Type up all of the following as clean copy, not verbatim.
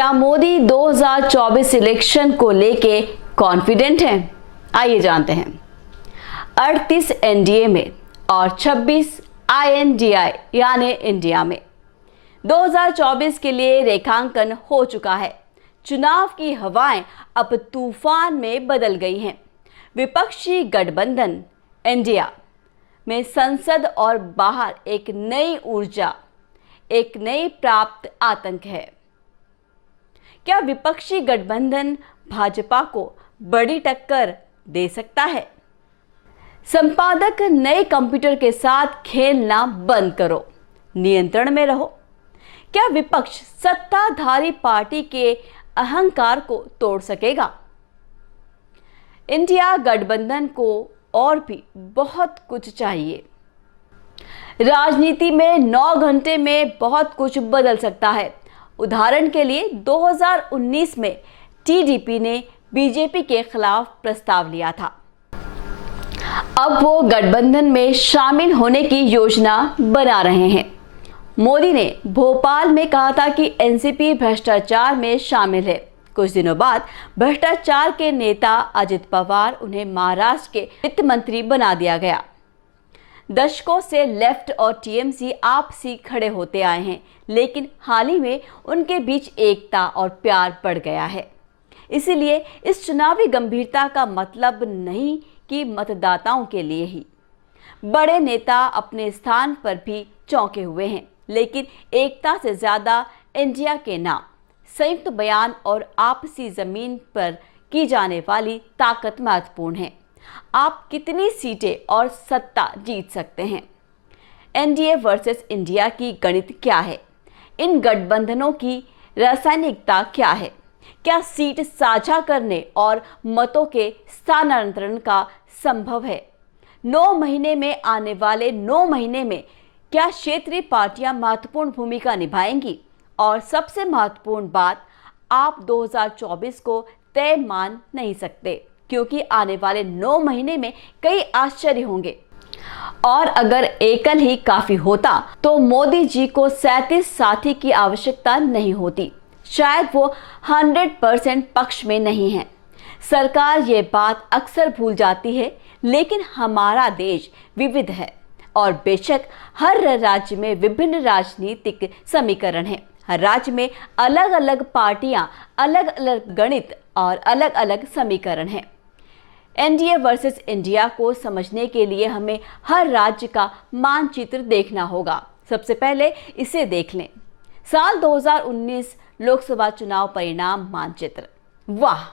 क्या मोदी 2024 इलेक्शन को लेके कॉन्फिडेंट हैं? आइए जानते हैं। 38 एनडीए में और 26 आईएनडीआई यानी इंडिया में 2024 के लिए रेखांकन हो चुका है। चुनाव की हवाएं अब तूफान में बदल गई हैं। विपक्षी गठबंधन इंडिया में संसद और बाहर एक नई ऊर्जा, एक नई प्राप्त आतंक है। क्या विपक्षी गठबंधन भाजपा को बड़ी टक्कर दे सकता है? संपादक नए कंप्यूटर के साथ खेलना बंद करो, नियंत्रण में रहो। क्या विपक्ष सत्ताधारी पार्टी के अहंकार को तोड़ सकेगा? इंडिया गठबंधन को और भी बहुत कुछ चाहिए। राजनीति में 9 घंटे में बहुत कुछ बदल सकता है। उदाहरण के लिए 2019 में टीडीपी ने बीजेपी के खिलाफ प्रस्ताव लिया था। अब वो गठबंधन में शामिल होने की योजना बना रहे हैं। मोदी ने भोपाल में कहा था कि एनसीपी भ्रष्टाचार में शामिल है। कुछ दिनों बाद भ्रष्टाचार के नेता अजित पवार उन्हें महाराष्ट्र के वित्त मंत्री बना दिया गया। दशकों से लेफ्ट और टीएमसी आपसी खड़े होते आए हैं, लेकिन हाल ही में उनके बीच एकता और प्यार बढ़ गया है। इसीलिए इस चुनावी गंभीरता का मतलब नहीं कि मतदाताओं के लिए ही। बड़े नेता अपने स्थान पर भी चौंके हुए हैं, लेकिन एकता से ज़्यादा इंडिया के नाम, संयुक्त बयान और आपसी ज़मीन पर की जाने वाली ताकत महत्वपूर्ण है। आप कितनी सीटें और सत्ता जीत सकते हैं? एनडीए वर्सेस इंडिया की गणित क्या है? इन गठबंधनों की रासायनिकता क्या है? क्या सीट साझा करने और मतों के स्थानांतरण का संभव है? 9 महीने में आने वाले 9 महीने में क्या क्षेत्रीय पार्टियां महत्वपूर्ण भूमिका निभाएंगी? और सबसे महत्वपूर्ण बात, आप 2024 को तय मान नहीं सकते, क्योंकि आने वाले 9 महीने में कई आश्चर्य होंगे। और अगर एकल ही काफी होता तो मोदी जी को 37 साथी की आवश्यकता नहीं होती। शायद वो 100% पक्ष में नहीं है। सरकार ये बात अक्सर भूल जाती है, लेकिन हमारा देश विविध है और बेशक हर राज्य में विभिन्न राजनीतिक समीकरण हैं। हर राज्य में अलग अलग पार्टियां, अलग अलग गणित और अलग अलग समीकरण हैं। एनडीए वर्सेस इंडिया को समझने के लिए हमें हर राज्य का मानचित्र देखना होगा। सबसे पहले इसे देख लें, साल 2019 लोकसभा चुनाव परिणाम मानचित्र। वाह,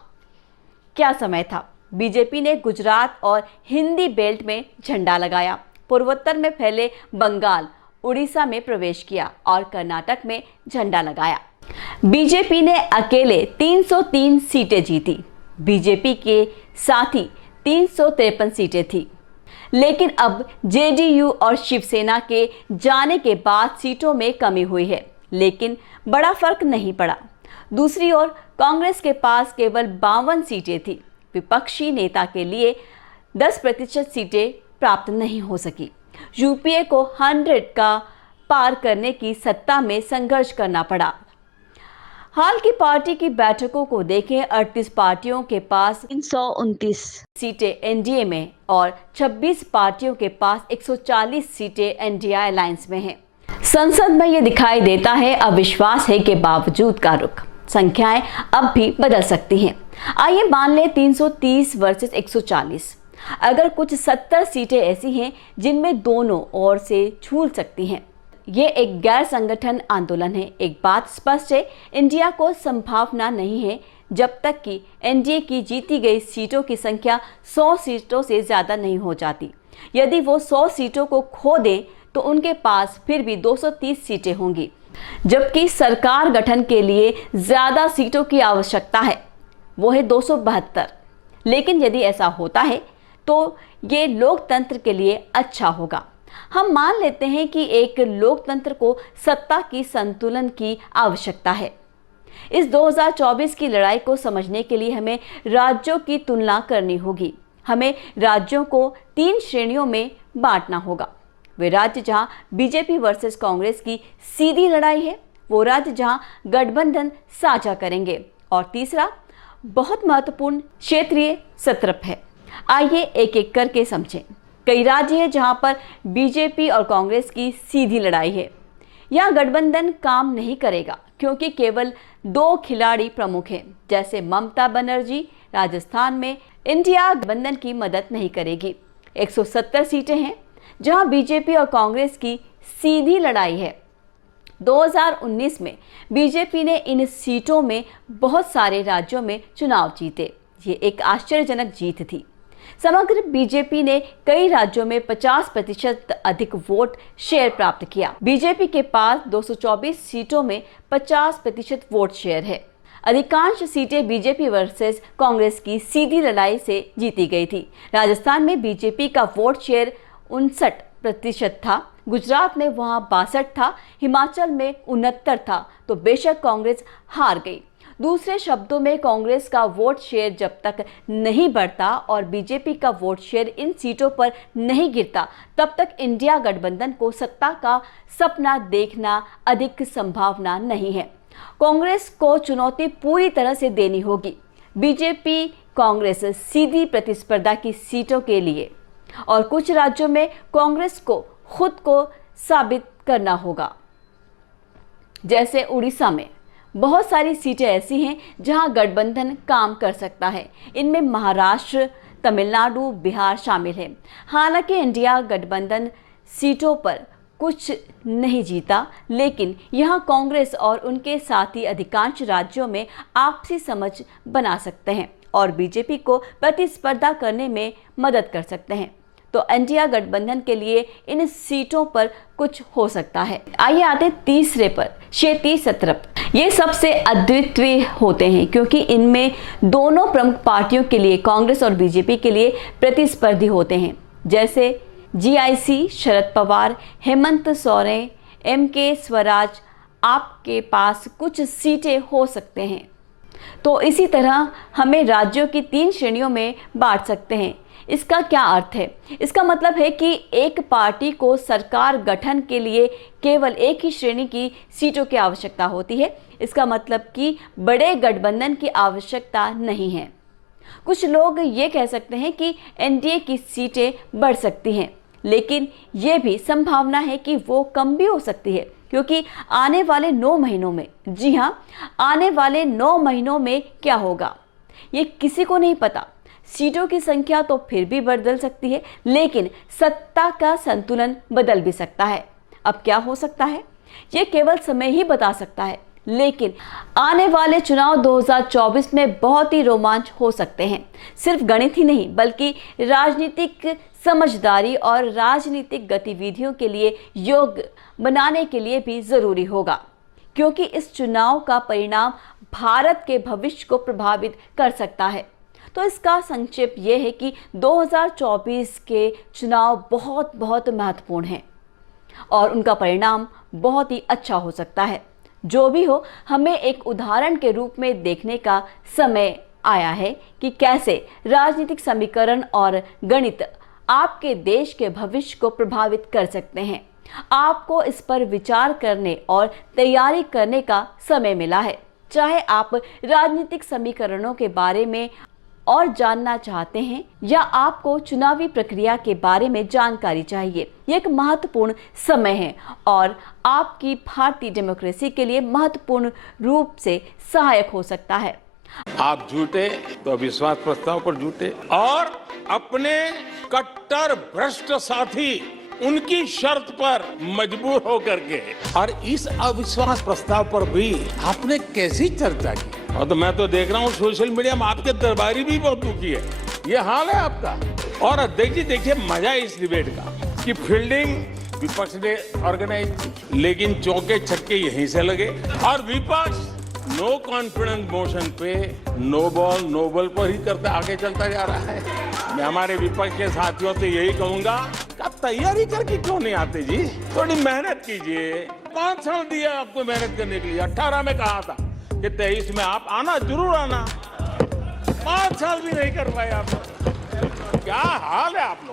क्या समय था! बीजेपी ने गुजरात और हिंदी बेल्ट में झंडा लगाया, पूर्वोत्तर में फैले बंगाल, उड़ीसा में प्रवेश किया और कर्नाटक में झंडा लगाया। बीजेपी ने अकेले 303 सीटें जीती। बीजेपी के साथ ही 353 सीटें थी, लेकिन अब जेडीयू और शिवसेना के जाने के बाद सीटों में कमी हुई है, लेकिन बड़ा फर्क नहीं पड़ा। दूसरी ओर कांग्रेस के पास केवल 52 सीटें थी। विपक्षी नेता के लिए 10% सीटें प्राप्त नहीं हो सकी। यूपीए को 100 का पार करने की सत्ता में संघर्ष करना पड़ा। हाल की पार्टी की बैठकों को देखें, 38 पार्टियों के पास 329 सीटें एनडीए में और 26 पार्टियों के पास 140 सीटें एनडीए अलायंस में हैं। संसद में ये दिखाई देता है अविश्वास है के बावजूद का रुख। संख्याएं अब भी बदल सकती हैं। आइए मान लें 330 वर्सेस 140। अगर कुछ 70 सीटें ऐसी हैं जिनमें दोनों ओर से झूल सकती हैं। ये एक गैर संगठन आंदोलन है। एक बात स्पष्ट है, इंडिया को संभावना नहीं है जब तक कि एनडीए की जीती गई सीटों की संख्या 100 सीटों से ज़्यादा नहीं हो जाती। यदि वो 100 सीटों को खो दें तो उनके पास फिर भी 230 सीटें होंगी, जबकि सरकार गठन के लिए ज़्यादा सीटों की आवश्यकता है, वो है 272। लेकिन यदि ऐसा होता है तो ये लोकतंत्र के लिए अच्छा होगा। हम मान लेते हैं कि एक लोकतंत्र को सत्ता की संतुलन की आवश्यकता है। इस 2024 की लड़ाई को समझने के लिए हमें राज्यों की तुलना करनी होगी। हमें राज्यों को 3 श्रेणियों में बांटना होगा। वे राज्य जहां बीजेपी वर्सेस कांग्रेस की सीधी लड़ाई है, वो राज्य जहां गठबंधन साझा करेंगे। और तीसरा बहुत महत्वपूर्ण क्षेत्रीय सतर्क है। आइए एक एक करके समझें। कई राज्य हैं जहां पर बीजेपी और कांग्रेस की सीधी लड़ाई है। यह गठबंधन काम नहीं करेगा क्योंकि केवल 2 खिलाड़ी प्रमुख हैं, जैसे ममता बनर्जी राजस्थान में इंडिया गठबंधन की मदद नहीं करेगी। 170 सीटें हैं जहां बीजेपी और कांग्रेस की सीधी लड़ाई है। 2019 में बीजेपी ने इन सीटों में बहुत सारे राज्यों में चुनाव जीते। ये एक आश्चर्यजनक जीत थी। समग्र बीजेपी ने कई राज्यों में 50% अधिक वोट शेयर प्राप्त किया। बीजेपी के पास 224 सीटों में 50% वोट शेयर है। अधिकांश सीटें बीजेपी वर्सेस कांग्रेस की सीधी लड़ाई से जीती गई थी। राजस्थान में बीजेपी का वोट शेयर 59% था, गुजरात में वहां 62 था, हिमाचल में 69 था। तो बेशक कांग्रेस हार गई। दूसरे शब्दों में कांग्रेस का वोट शेयर जब तक नहीं बढ़ता और बीजेपी का वोट शेयर इन सीटों पर नहीं गिरता, तब तक इंडिया गठबंधन को सत्ता का सपना देखना अधिक संभावना नहीं है। कांग्रेस को चुनौती पूरी तरह से देनी होगी। बीजेपी कांग्रेस सीधी प्रतिस्पर्धा की सीटों के लिए और कुछ राज्यों में कांग्रेस को खुद को साबित करना होगा। जैसे उड़ीसा में बहुत सारी सीटें ऐसी हैं जहां गठबंधन काम कर सकता है। इनमें महाराष्ट्र, तमिलनाडु, बिहार शामिल है। हालांकि इंडिया गठबंधन सीटों पर कुछ नहीं जीता, लेकिन यहां कांग्रेस और उनके साथी अधिकांश राज्यों में आपसी समझ बना सकते हैं और बीजेपी को प्रतिस्पर्धा करने में मदद कर सकते हैं। तो इंडिया गठबंधन के लिए इन सीटों पर कुछ हो सकता है। आइए आते तीसरे पर, क्षेत्रीय सतर्क। ये सबसे अद्वितीय होते हैं क्योंकि इनमें दोनों प्रमुख पार्टियों के लिए, कांग्रेस और बीजेपी के लिए प्रतिस्पर्धी होते हैं। जैसे जीआईसी, शरद पवार, हेमंत सोरेन, एमके स्वराज, आपके पास कुछ सीटें हो सकते हैं। तो इसी तरह हमें राज्यों की 3 श्रेणियों में बांट सकते हैं। इसका क्या अर्थ है? इसका मतलब है कि एक पार्टी को सरकार गठन के लिए केवल एक ही श्रेणी की सीटों की आवश्यकता होती है। इसका मतलब कि बड़े गठबंधन की आवश्यकता नहीं है। कुछ लोग ये कह सकते हैं कि एनडीए की सीटें बढ़ सकती हैं, लेकिन ये भी संभावना है कि वो कम भी हो सकती है क्योंकि आने वाले 9 महीनों में, जी हाँ, आने वाले 9 महीनों में क्या होगा ये किसी को नहीं पता। सीटों की संख्या तो फिर भी बदल सकती है, लेकिन सत्ता का संतुलन बदल भी सकता है। अब क्या हो सकता है ये केवल समय ही बता सकता है, लेकिन आने वाले चुनाव 2024 में बहुत ही रोमांच हो सकते हैं। सिर्फ गणित ही नहीं बल्कि राजनीतिक समझदारी और राजनीतिक गतिविधियों के लिए योग बनाने के लिए भी जरूरी होगा, क्योंकि इस चुनाव का परिणाम भारत के भविष्य को प्रभावित कर सकता है। तो इसका संक्षेप ये है कि 2024 के चुनाव बहुत बहुत महत्वपूर्ण हैं और उनका परिणाम बहुत ही अच्छा हो सकता है। जो भी हो, हमें एक उदाहरण के रूप में देखने का समय आया है कि कैसे राजनीतिक समीकरण और गणित आपके देश के भविष्य को प्रभावित कर सकते हैं। आपको इस पर विचार करने और तैयारी करने का समय मिला है। चाहे आप राजनीतिक समीकरणों के बारे में और जानना चाहते हैं या आपको चुनावी प्रक्रिया के बारे में जानकारी चाहिए, ये एक महत्वपूर्ण समय है और आपकी भारतीय डेमोक्रेसी के लिए महत्वपूर्ण रूप से सहायक हो सकता है। आप जुटे तो अविश्वास प्रस्ताव पर जुटे और अपने कट्टर भ्रष्ट साथी उनकी शर्त पर मजबूर होकर के, और इस अविश्वास प्रस्ताव पर भी आपने कैसी चर्चा की। और तो मैं तो देख रहा हूँ सोशल मीडिया में आपके दरबारी भी बहुत दुखी है। ये हाल है आपका। और देखिए मजा है इस डिबेट का कि फील्डिंग विपक्ष ने ऑर्गेनाइज, लेकिन चौके छक्के यहीं से लगे और विपक्ष नो कॉन्फिडेंस मोशन पे नो बॉल पर ही करते आगे चलता जा रहा है। मैं हमारे विपक्ष के साथियों से यही कहूंगा, आप तैयारी करके क्यों नहीं आते जी? थोड़ी मेहनत कीजिए। 5 साल दिया आपको मेहनत करने के लिए। 18 में कहा था कि 23 में आप आना, जरूर आना। 5 साल भी नहीं कर पाए आप। क्या हाल है आप लोग।